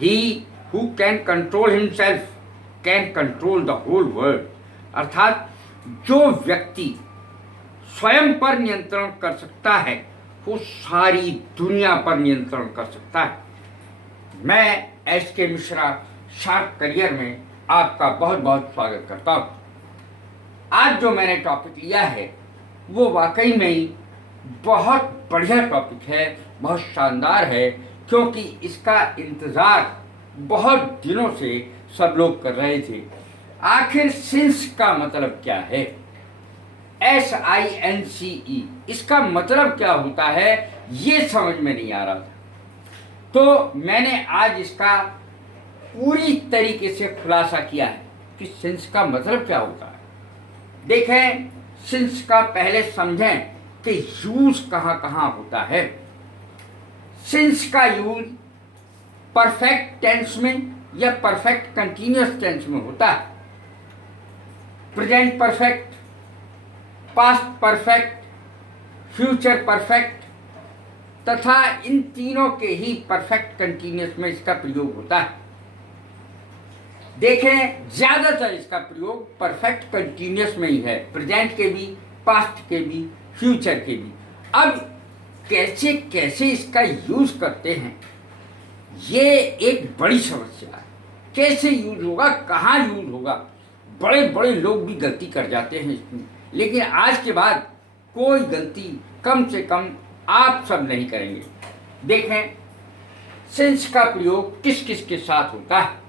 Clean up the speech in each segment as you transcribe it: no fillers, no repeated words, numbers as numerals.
He who can control himself can control the whole world. अर्थात जो व्यक्ति स्वयं पर नियंत्रण कर सकता है वो सारी दुनिया पर नियंत्रण कर सकता है। मैं एस के मिश्रा शार्प करियर में आपका बहुत बहुत स्वागत करता हूँ। आज जो मैंने टॉपिक लिया है वो वाकई में ही बहुत बढ़िया टॉपिक है, बहुत शानदार है, क्योंकि इसका इंतज़ार बहुत दिनों से सब लोग कर रहे थे। आखिर सिंस का मतलब क्या है? SINCE, इसका मतलब क्या होता है ये समझ में नहीं आ रहा था, तो मैंने आज इसका पूरी तरीके से खुलासा किया है कि सिंस का मतलब क्या होता है। देखें, सिंस का पहले समझें कि यूज कहाँ कहाँ होता है। सिंस का यूज परफेक्ट टेंस में या परफेक्ट कंटिन्यूअस टेंस में होता है। Present perfect, past perfect, future perfect तथा इन तीनों के ही परफेक्ट कंटिन्यूअस में इसका प्रयोग होता है। देखें, ज्यादातर इसका प्रयोग परफेक्ट कंटिन्यूअस में ही है, प्रेजेंट के भी, पास्ट के भी, फ्यूचर के भी। अब कैसे कैसे इसका यूज करते हैं ये एक बड़ी समस्या है। कैसे यूज होगा, कहाँ यूज होगा, बड़े बड़े लोग भी गलती कर जाते हैं इसमें, लेकिन आज के बाद कोई गलती कम से कम आप सब नहीं करेंगे। देखें, सिंस का प्रयोग किस किस के साथ होता है।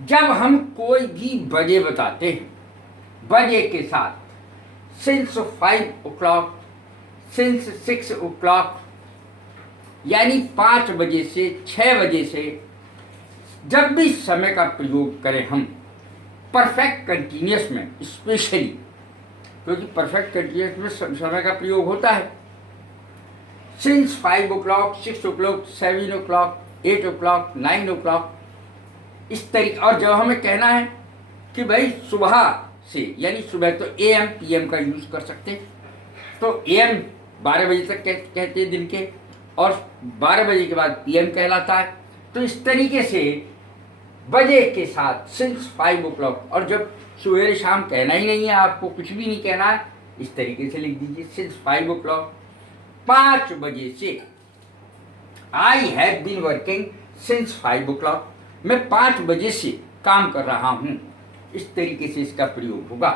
जब हम कोई भी बजे बताते हैं, बजे के साथ सिंस 5 o'clock, सिंस 6 o'clock, यानी 5 बजे से 6 बजे से जब भी समय का प्रयोग करें हम परफेक्ट कंटिन्यूअस में, स्पेशली क्योंकि परफेक्ट कंटिन्यूअस में समय का प्रयोग होता है। Since 5 o'clock, 6 o'clock, 7 o'clock, 8 o'clock, 9 o'clock, इस तरीके। और जब हमें कहना है कि भाई सुबह से, यानी सुबह तो AM PM का यूज कर सकते हैं, तो AM 12 बजे तक कहते हैं दिन के, और 12 बजे के बाद PM कहलाता है। तो इस तरीके से बजे के साथ सिंस 5 o'clock, और जब सवेरे शाम कहना ही नहीं है, आपको कुछ भी नहीं कहना है, इस तरीके से लिख दीजिए सिंस 5 o'clock, 5 बजे से। I have been working since 5 o'clock, मैं 5 बजे से काम कर रहा हूँ, इस तरीके से इसका प्रयोग होगा।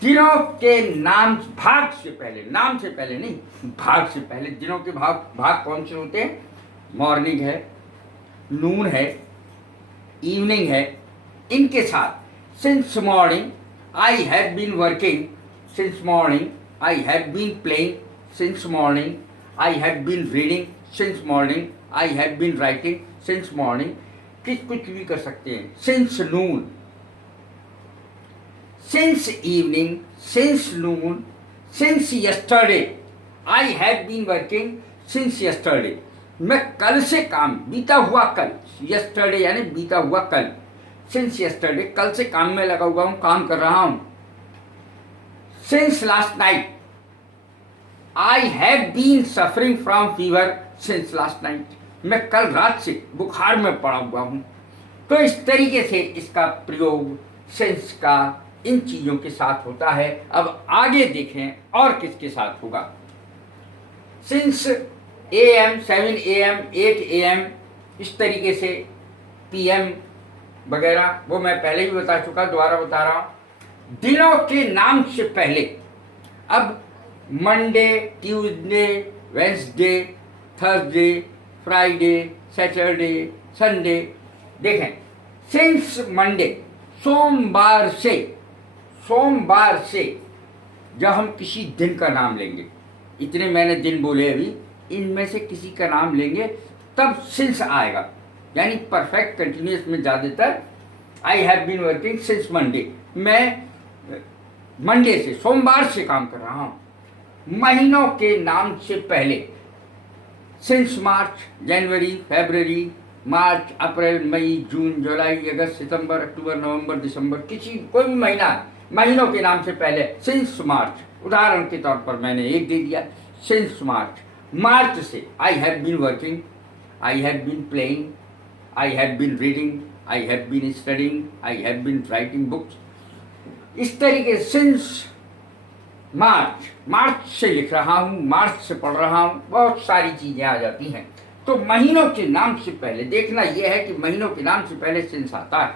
दिनों के नाम, भाग से पहले, नाम से पहले नहीं, भाग से पहले दिनों के भाग कौन से होते हैं? मॉर्निंग है, नून है, इवनिंग है, इनके साथ since morning I have been working, since morning I have been playing, since morning I have been reading, since morning I have been writing, since morning, कुछ भी कर सकते हैं। Since noon, since evening, since noon, since yesterday I have been working, since yesterday, मैं कल से काम, बीता हुआ कल, यस्टरडे यानी बीता हुआ कल, सिंस यस्टरडे, कल से काम में लगा हुआ हूँ, काम कर रहा हूँ। Since last night I have been suffering from fever, since last night, मैं कल रात से बुखार में पड़ा हुआ हूँ। तो इस तरीके से इसका प्रयोग सिंस का इन चीज़ों के साथ होता है। अब आगे देखें और किसके साथ होगा। सिंस AM, 7 AM, 8 AM, इस तरीके से PM वगैरह, वो मैं पहले ही बता चुका, दोबारा बता रहा हूँ। दिनों के नाम से पहले अब Monday, Tuesday, Wednesday, Thursday, Friday, Saturday, Sunday. देखें, सिंस मंडे, सोमवार से जब हम किसी दिन का नाम लेंगे, इतने मैंने दिन बोले अभी, इनमें से किसी का नाम लेंगे तब सिंस आएगा, यानी परफेक्ट कंटिन्यूअस में ज़्यादातर I have been working since Monday, मैं मंडे से, सोमवार से काम कर रहा हूँ। महीनों के नाम से पहले सिंस मार्च, जनवरी, फरवरी, मार्च, अप्रैल, मई, जून, जुलाई, अगस्त, सितंबर, अक्टूबर, नवंबर, दिसंबर, कोई भी महीना, महीनों के नाम से पहले सिंस मार्च, उदाहरण के तौर पर मैंने एक दे दिया, सिंस मार्च। मार्च से I have been working, I have been playing, I have been reading, I have been studying, I have been writing books. इस तरीके सिंस मार्च से लिख रहा हूँ, मार्च से पढ़ रहा हूँ, बहुत सारी चीज़ें आ जाती हैं। तो महीनों के नाम से पहले देखना यह है कि महीनों के नाम से पहले सिंस आता है।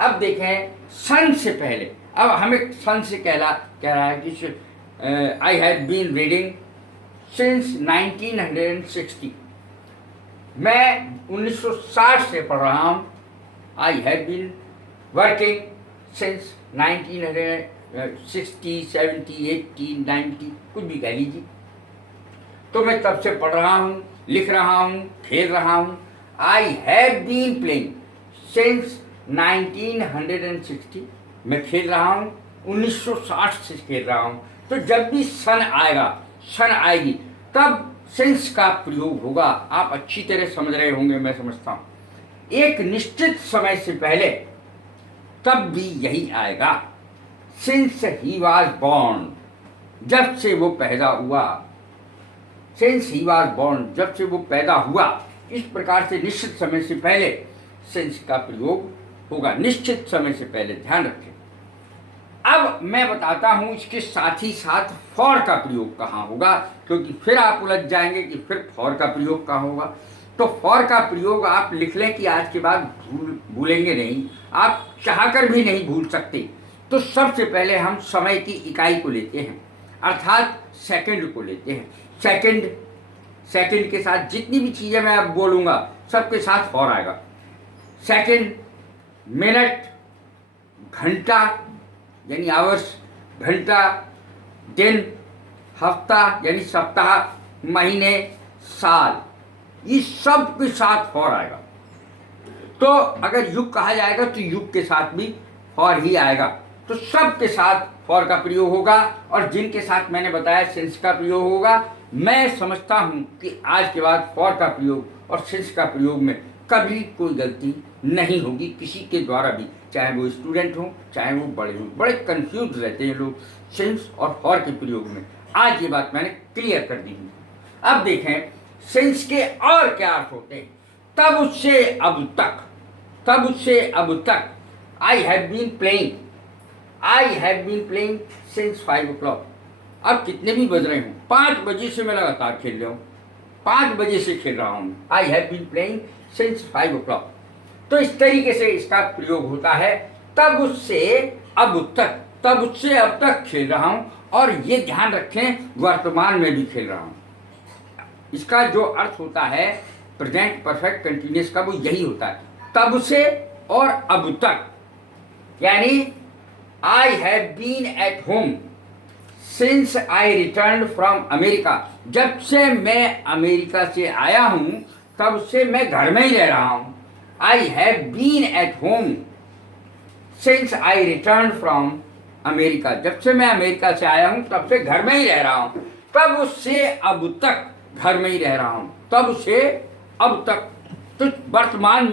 अब देखें सन से पहले, अब हमें सन से कह रहा है कि I have been reading since 1960, मैं 1960 से पढ़ रहा हूँ। I have been working since 1960, 70, 80, 90, कुछ भी कह लीजिए। तो मैं तब से पढ़ रहा हूँ, लिख रहा हूँ, खेल रहा हूँ। I have been playing since 1960, मैं खेल रहा हूँ, 1960 से खेल रहा हूँ। तो जब भी सन आएगा, सन आएगी, तब सिंस का प्रयोग होगा। आप अच्छी तरह समझ रहे होंगे, मैं समझता हूँ। एक निश्चित समय से पहले तब भी यही आएगा। सिंस ही वॉज बॉर्न, जब से वो पैदा हुआ। सिंस ही वॉज बॉर्न, जब से वो पैदा हुआ। इस प्रकार से निश्चित समय से पहले सिंस का प्रयोग होगा, निश्चित समय से पहले, ध्यान रखें। अब मैं बताता हूं इसके साथ ही साथ फॉर का प्रयोग कहाँ होगा, क्योंकि फिर आप उलझ जाएंगे कि फिर फॉर का प्रयोग कहाँ होगा। तो फॉर का प्रयोग आप लिख लें कि आज के बाद भूलेंगे नहीं, आप चाहकर भी नहीं भूल सकते। तो सबसे पहले हम समय की इकाई को लेते हैं, अर्थात सेकंड को लेते हैं। सेकंड के साथ जितनी भी चीज़ें मैं अब बोलूँगा सबके साथ फॉर आएगा। सेकंड, मिनट, घंटा यानी आवर्स, घंटा, दिन, हफ्ता यानी सप्ताह, महीने, साल, ये सब के साथ फॉर आएगा। तो अगर युग कहा जाएगा तो युग के साथ भी फॉर ही आएगा। तो सब के साथ फॉर का प्रयोग होगा, और जिनके साथ मैंने बताया सिंस का प्रयोग होगा। मैं समझता हूँ कि आज के बाद फॉर का प्रयोग और सिंस का प्रयोग में कभी कोई गलती नहीं होगी किसी के द्वारा भी, चाहे वो स्टूडेंट हो चाहे वो बड़े हो। बड़े कंफ्यूज रहते हैं लोग सिंस और फॉर के प्रयोग में। आज ये बात मैंने क्लियर कर दी है। अब देखें सिंस के और क्या अर्थ होते हैं। तब उससे अब तक, तब उससे अब तक। I have been playing, I have been playing since 5 o'clock। अब कितने भी बज रहे हों, 5 बजे से मैं लगातार खेल रहा हूँ, 5 बजे से खेल रहा हूँ। I have been playing since 5 o'clock। तो इस तरीके से इसका प्रयोग होता है। तब उससे अब तक, तब उससे अब तक खेल रहा हूँ। और ये ध्यान रखें वर्तमान में भी खेल रहा हूँ। इसका जो अर्थ होता है प्रेजेंट परफेक्ट कंटिन्यूअस का, वो यही होता है, तब से और अब तक। यानी I have been at home since I return from America. जब से मैं अमेरिका से आया हूं तब से मैं घर में ही रह रहा हूं। I have been at home since I return from America. जब से मैं अमेरिका से आया हूं तब से घर में ही रह रहा हूं। तब उससे अब तक घर में ही रह रहा हूं, तब से अब तक। तो वर्तमान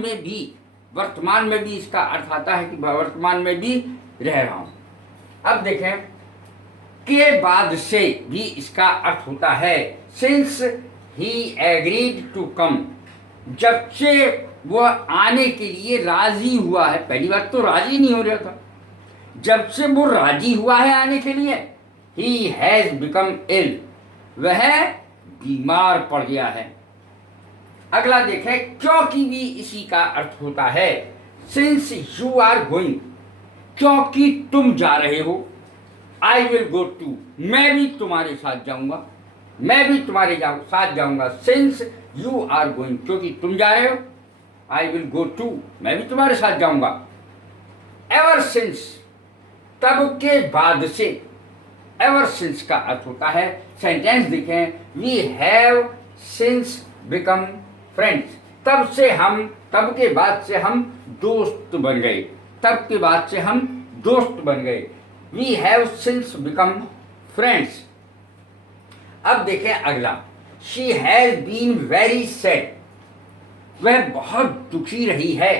में भी इसका अर्थ आता है कि वर्तमान में भी रह रहा हूं। अब देखें के बाद से भी इसका अर्थ होता है since he agreed to come. जब से वह आने के लिए राजी हुआ है। पहली बात तो राजी नहीं हो रहा था, जब से वो राजी हुआ है आने के लिए। ही हैज बिकम इल, वह बीमार पड़ गया है। अगला देखें क्योंकि भी इसी का अर्थ होता है सिंस यू आर गोइंग, क्योंकि तुम जा रहे हो। आई विल गो टू, मैं भी तुम्हारे साथ जाऊंगा, मैं भी तुम्हारे साथ जाऊंगा। सिंस यू आर गोइंग, क्योंकि तुम जा रहे हो। आई विल गो टू, मैं भी तुम्हारे साथ जाऊंगा। एवर सिंस, तब के बाद से। एवर सिंस का अर्थ होता है, सेंटेंस देखें, we have since become friends. तब से हम, तब के बाद से हम दोस्त बन गए, तब के बाद से हम दोस्त बन गए। We have since become friends. अब देखें अगला, she has been very sad, वह बहुत दुखी रही है।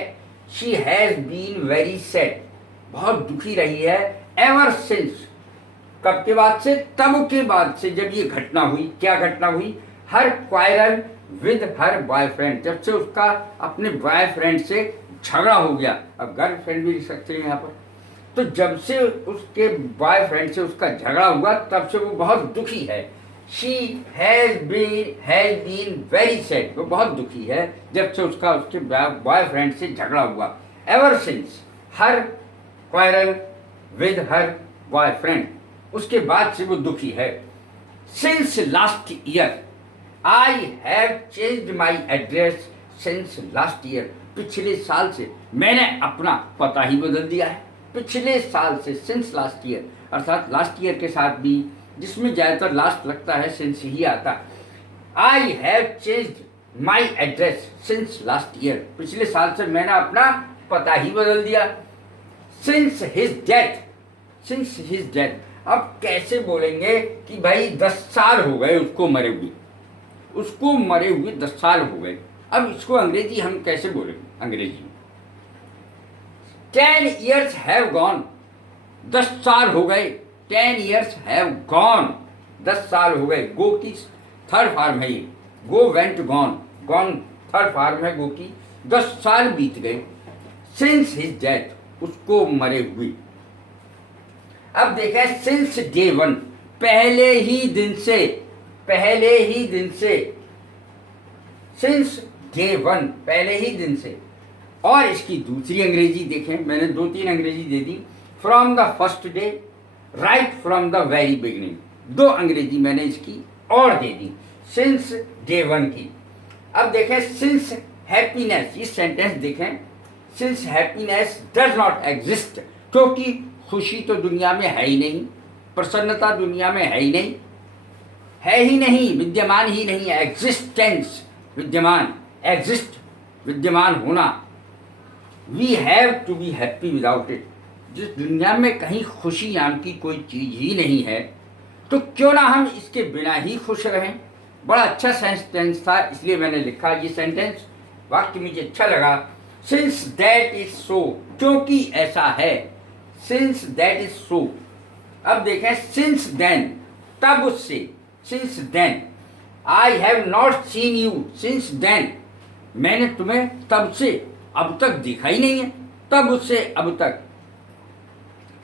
She has been very sad, बहुत दुखी रही है। एवर सिंस, कब के बाद से, तब के बाद से। जब ये घटना हुई, क्या घटना हुई, हर क्वारल विद हर बॉयफ्रेंड, जब से उसका अपने बॉयफ्रेंड से झगड़ा हो गया, अब गर्लफ्रेंड भी लिख सकते हैं यहाँ पर, तो जब से उसके बॉयफ्रेंड से उसका झगड़ा हुआ तब से वो बहुत दुखी है। She has been very sad, वो बहुत दुखी है जब से उसके बॉयफ्रेंड से झगड़ा हुआ। Ever since her quarrel with her boyfriend, उसके बाद से वो दुखी है। Since last year I have changed my address since last year, पिछले साल से मैंने अपना पता ही बदल दिया है। पिछले साल से, सिंस लास्ट ईयर, अर्थात लास्ट ईयर के साथ भी जिसमें ज़्यादातर लास्ट लगता है सिंस ही आता। I have changed my address since last year, पिछले साल से मैंने अपना पता ही बदल दिया। Since his death, since his death, अब कैसे बोलेंगे कि भाई 10 साल हो गए उसको मरे हुए, उसको मरे हुए 10 साल हो गए। अब इसको अंग्रेजी हम कैसे बोलेंगे? अंग्रेजी 10 years have gone, 10 साल हो गए। 10 years have gone, 10 साल हो गए। गो की थर्ड फॉर्म है ये, go went gone, gone third form है गो की। 10 साल बीत गए। सिंस हिज डेथ, उसको मरे हुए। अब देखें सिंस डे वन, पहले ही दिन से, पहले ही दिन से, सिंस डे वन, पहले ही दिन से। और इसकी दूसरी अंग्रेजी देखें, मैंने 2-3 अंग्रेजी दे दी। From the first day, right from the very beginning, 2 अंग्रेजी मैंने इसकी और दे दी सिंस डे वन की। अब देखें सिंस हैप्पीनेस, इस सेंटेंस देखें, since happiness does not exist, क्योंकि खुशी तो दुनिया में है ही नहीं, प्रसन्नता दुनिया में है ही नहीं, है ही नहीं, विद्यमान ही नहीं है। एग्जिस्टेंस, विद्यमान, एग्जिस्ट, विद्यमान होना। We have to be happy without it, जिस दुनिया में कहीं खुशी नाम की कोई चीज़ ही नहीं है, तो क्यों ना हम इसके बिना ही खुश रहें। बड़ा अच्छा सेंटेंस था, इसलिए मैंने लिखा ये सेंटेंस, वाक्य मुझे अच्छा लगा। सिंस दैट इज सो, क्योंकि ऐसा है। Since that is so. अब देखें सिंस देन, तब उससे, since then. I have not seen you since then, मैंने तुम्हें तब से अब तक देखा ही नहीं है, तब उससे अब तक।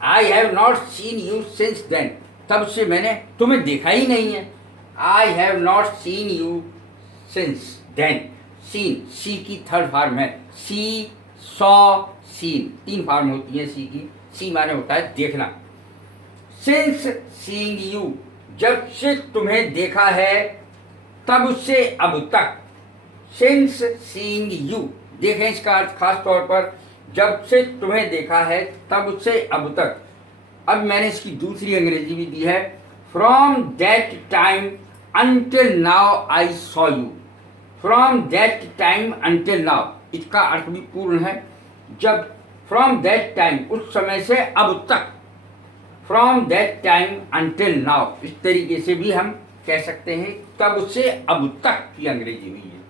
I have not seen you since then, तब से मैंने तुम्हें देखा ही नहीं है। I have not seen you since then. Seen, see की थर्ड फॉर्म है, सी, सॉ, सीन, 3 फॉर्म होती है सी की। सी माने होता है देखना। सिंस सीइंग यू, जब से तुम्हें देखा है, तब उससे अब तक। सिंस सीइंग यू, देखें इसका अर्थ खास तौर पर, जब से तुम्हें देखा है तब उससे अब तक। अब मैंने इसकी दूसरी अंग्रेजी भी दी है। From that time until now I saw you, from that time until now, इसका अर्थ भी पूर्ण है। जब, फ्रॉम दैट टाइम, उस समय से अब तक। From that time until now, इस तरीके से भी हम कह सकते हैं, तब उससे अब तक की अंग्रेजी हुई है।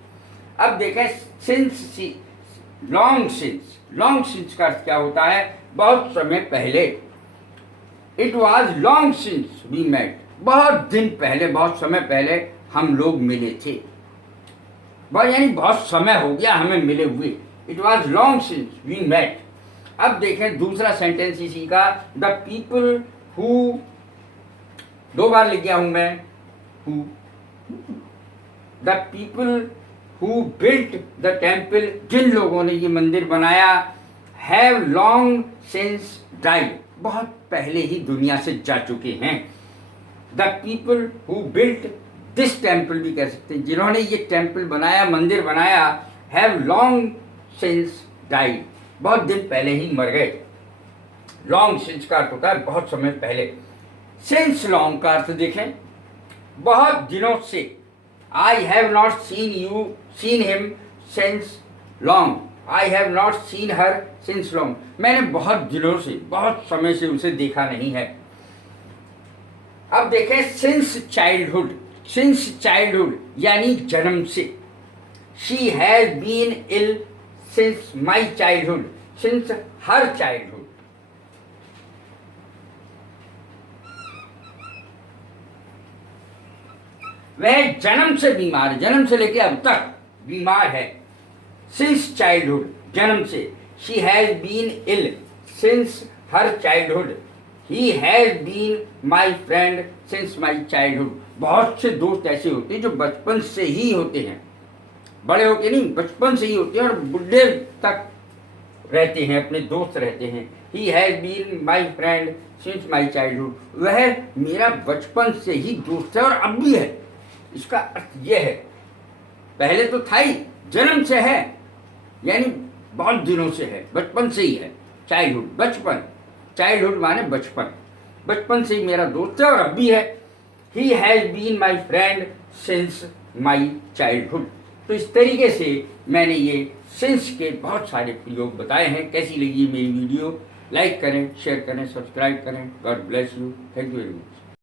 अब देखें since, long since, long since का अर्थ क्या होता है? बहुत समय पहले। It was long since we met, बहुत दिन पहले, बहुत समय पहले हम लोग मिले थे। बहुत यानी बहुत समय हो गया हमें मिले हुए। It was long since we met. अब देखें दूसरा सेंटेंस इसी का, द पीपल हु, 2 बार लिख गया हूं मैं who, the people who built the temple, जिन लोगों ने ये मंदिर बनाया, हैव लॉन्ग सिंस डाइड, बहुत पहले ही दुनिया से जा चुके हैं। The people who built this temple भी कह सकते हैं, जिन्होंने ये टेम्पल बनाया, मंदिर बनाया, हैव लॉन्ग सिंस डाइड, बहुत दिन पहले ही मर गए। लॉन्ग सिंस का अर्थ होता है बहुत समय पहले। सिंस लॉन्ग का अर्थ देखें, बहुत दिनों से। I have not seen you, seen him since long, I have not scene her since long, मैंने बहुत दिनों से, बहुत समय से उसे देखा नहीं है। अब देखें सिंस चाइल्डहुड, सिंस चाइल्डहुड यानी जन्म से। She has been ill since my childhood, since her childhood. वह जन्म से बीमार है, जन्म से लेके अब तक बीमार है। सिंस चाइल्डहुड, जन्म से। She has been ill since her childhood. He has been my friend since my childhood. बहुत से दोस्त ऐसे होते हैं जो बचपन से ही होते हैं, बड़े होके नहीं, बचपन से ही होते हैं और बुढ़े तक रहते हैं, अपने दोस्त रहते हैं। He has been my friend since my childhood, वह मेरा बचपन से ही दोस्त है और अब भी है। इसका अर्थ यह है, पहले तो था ही, जन्म से है, यानी बहुत दिनों से है, बचपन से ही है। चाइल्डहुड, बचपन, चाइल्डहुड माने बचपन, बचपन से ही मेरा दोस्त है और अब भी है। He has been my friend since my childhood. तो इस तरीके से मैंने ये सिंस के बहुत सारे प्रयोग बताए हैं। कैसी लगी मेरी वीडियो? लाइक करें, शेयर करें, सब्सक्राइब करें। God bless you. Thank you very much.